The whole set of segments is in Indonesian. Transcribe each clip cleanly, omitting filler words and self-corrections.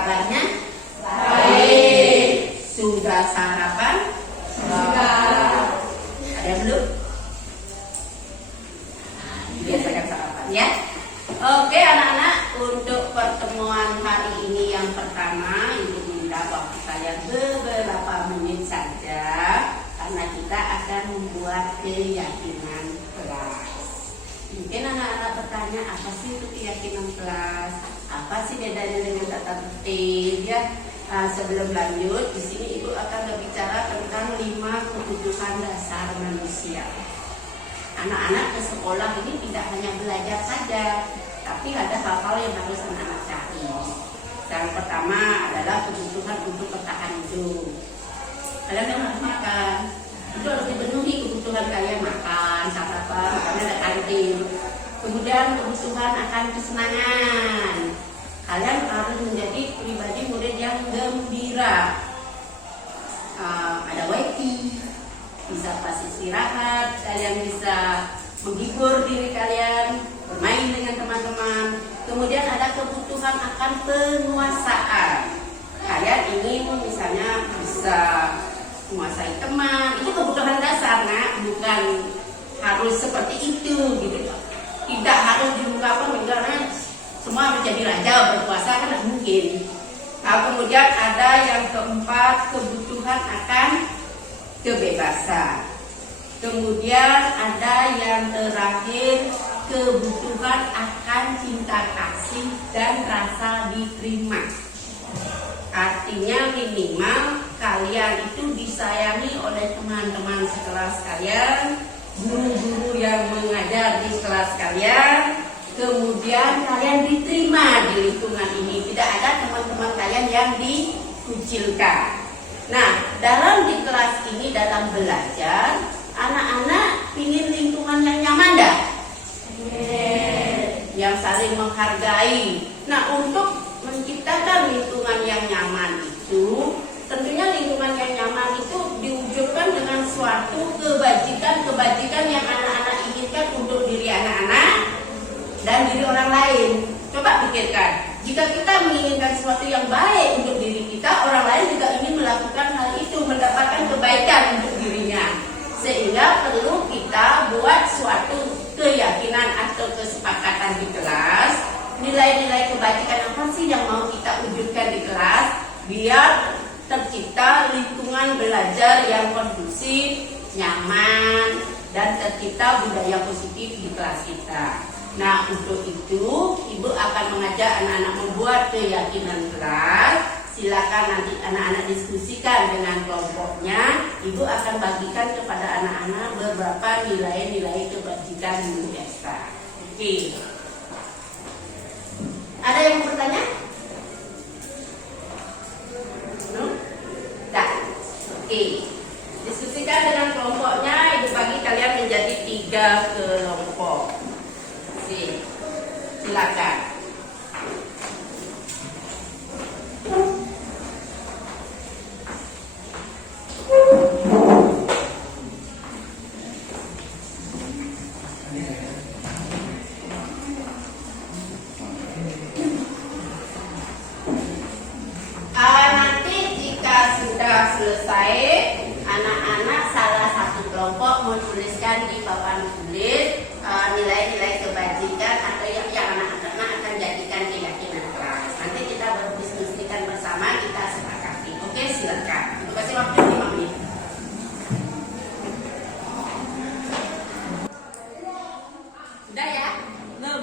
kabarnya? Baik. Sudah sarapan? Sudah. Ada yang belum? Biasakan sarapan ya. Oke anak-anak, untuk pertemuan hari ini yang pertama, Ibu minta waktu kalian beberapa menit saja karena kita akan membuat keyakinan kelas. Mungkin anak-anak bertanya, apa sih itu keyakinan kelas? Apa sih bedanya dengan tata tertib ya? Sebelum lanjut, di sini Ibu akan berbicara tentang 5 kebutuhan dasar manusia. Anak-anak ke sekolah ini tidak hanya belajar saja, tapi ada hal-hal yang harus anak-anak cari. Yang pertama adalah kebutuhan untuk bertahan hidup. Kalian yang harus makan, itu harus dipenuhi kebutuhan kalian, makan, sarapan, karena ada kantin. Kemudian kebutuhan akan kesenangan. Kalian harus menjadi pribadi murid yang gembira. Ada wifi, bisa pas istirahat, kalian bisa menghibur diri kalian, bermain dengan teman-teman. Kemudian ada kebutuhan akan penguasaan. Kalian ingin misalnya bisa menguasai teman, itu kebutuhan dasar, nah, bukan harus seperti itu gitu. Tidak harus diungkapkan karena semua harus jadi raja berkuasa, kan tidak mungkin. Kemudian ada yang keempat, kebutuhan akan kebebasan. Kemudian ada yang terakhir, kebutuhan akan cinta kasih dan rasa diterima. Artinya minimal kalian itu disayangi oleh teman-teman sekelas kalian, guru-guru yang mengajar di kelas kalian, kemudian kalian diterima di lingkungan ini. Tidak ada teman-teman kalian yang dikucilkan. Nah, dalam di kelas ini, dalam belajar, anak-anak ingin lingkungan yang nyaman dah? Yang saling menghargai. Nah, untuk menciptakan lingkungan yang nyaman itu, tentunya lingkungan yang nyaman itu diwujudkan dengan suatu kebajikan yang anak-anak inginkan untuk diri anak-anak dan diri orang lain. Coba pikirkan, jika kita menginginkan sesuatu yang baik untuk diri kita, orang lain juga ingin melakukan hal itu, mendapatkan kebaikan untuk dirinya. Sehingga perlu kita buat suatu keyakinan atau kesepakatan di kelas, nilai-nilai kebajikan apa sih yang mau kita wujudkan di kelas, biar tercipta lingkungan belajar yang kondusif, nyaman, dan tercipta budaya positif di kelas kita. Nah, untuk itu Ibu akan mengajak anak-anak membuat keyakinan kelas. Silakan nanti anak-anak diskusikan dengan kelompoknya. Ibu akan bagikan kepada anak-anak beberapa nilai-nilai kebajikan di ekstra. Oke. Ada yang mau bertanya? Tidak. Oke. Diskusikan dengan kelompoknya. Ibu bagi kalian menjadi 3 kelompok. Silakan. Nanti jika sudah selesai, anak-anak salah satu kelompok menuliskan di papan tulis nilai-nilai kebajikan atau yang anak-anak akan jadikan keyakinan kelas. Nanti kita berdiskusikan bersama, kita sepakati. Oke, silakan. Terima kasih waktu 5 menit. Sudah ya? Belum?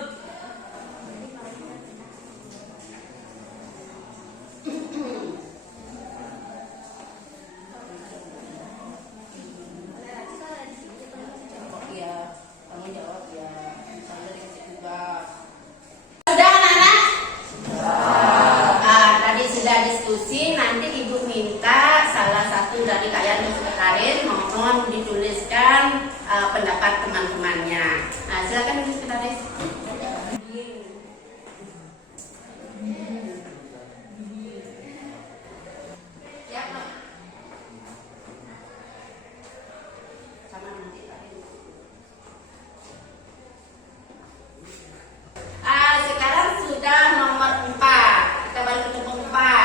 Nanti Ibu minta salah satu dari kalian yang sekretaris mohon dituliskan pendapat teman-temannya. Nah, silakan Bu sekretaris. Ya, Pak. Sama nanti Pak. Sekarang sudah nomor 4. Kita baru ketemu 4.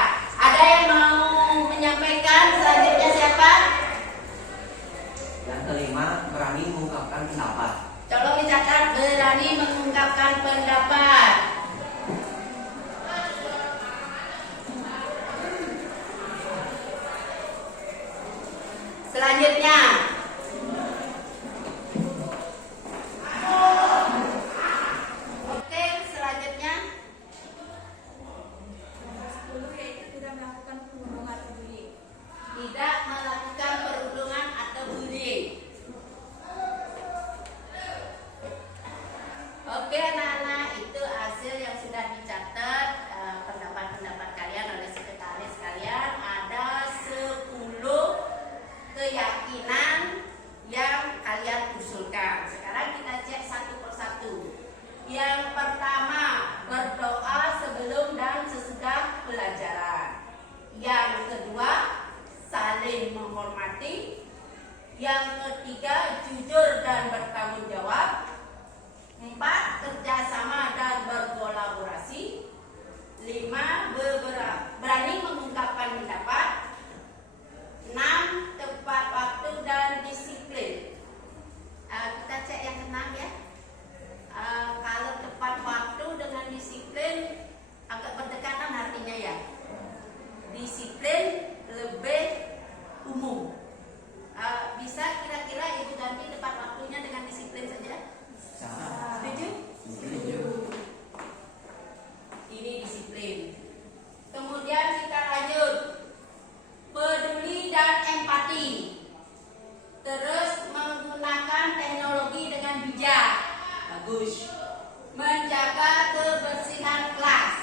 selanjutnya. Oke, selanjutnya. Nomor 10 yaitu tidak melakukan perundungan atau bullying. Tidak melakukan perundungan atau bullying. Oke anak-anak, itu hasil yang sudah dicatat. Pendapat-pendapat kalian oleh sekretaris kalian. Ada 10 keyakinan yang kalian usulkan. Sekarang kita cek satu persatu. Yang pertama, berdoa sebelum dan sesudah pelajaran. Yang kedua, saling menghormati. Yang ketiga, jujur dan bertanggung jawab. 4, kerjasama dan berkolaborasi. 5, berani mengungkapkan pendapat. 6, tepat waktu dan disiplin. Kita cek yang ke-6 ya. Kalau tepat waktu dengan disiplin agak berdekatan artinya ya. Disiplin lebih umum. Bisa kira-kira Ibu ganti tepat waktunya dengan disiplin saja? Setuju? Ini disiplin. Kemudian kita lanjut. Peduli dan empati. Terus menggunakan teknologi dengan bijak. Bagus. Menjaga kebersihan kelas.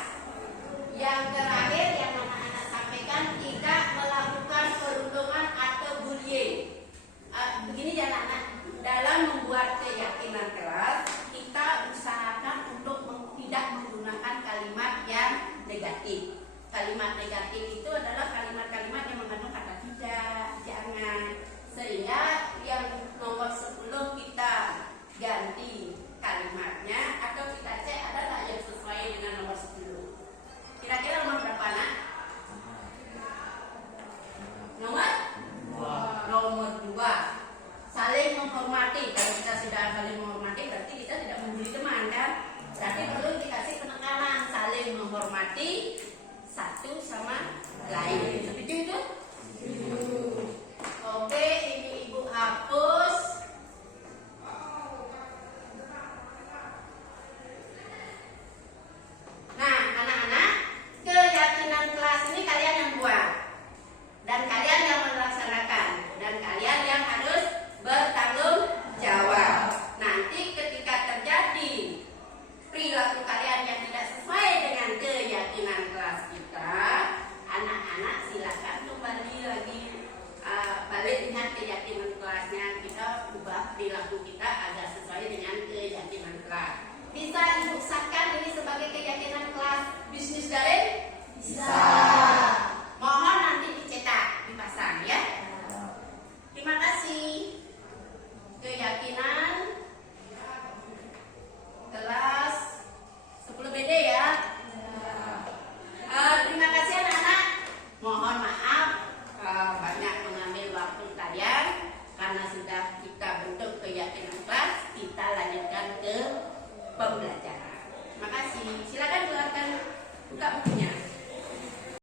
Yang terakhir yang anak-anak sampaikan, tidak melakukan perundungan atau bullying. Begini ya anak-anak, dalam membuat keyakinan kelas, kita usahakan untuk tidak menggunakan kalimat yang negatif. Kalimat negatif itu adalah kalimat-kalimat yang mengandung kata tidak, jangan. Sehingga yang nomor 10 kita ganti kalimatnya, atau kita cek ada nggak yang sesuai dengan nomor 10. Kira-kira nomor berapa nak? Nomor 2. Saling menghormati. Kalau kita sudah saling menghormati, berarti kita tidak membuli teman kan? Berarti perlu dikasih penekanan, saling menghormati satu sama lain. Setuju itu? Oke, ini Ibu hapus. Nah, anak-anak, keyakinan kelas ini kalian yang buat. Dan kalian yang melaksanakan. Dan kalian yang harus bertanggung jawab. Nanti ketika terjadi perilaku kalian yang tidak sesuai dengan keyakinan kelas kita, anak-anak silakan kembali lagi, balik dengan keyakinan kelasnya. Kita ubah perilaku kita agar sesuai dengan keyakinan kelas. Bisa Ibu sahkan ini sebagai keyakinan kelas bisnis daring? Bisa.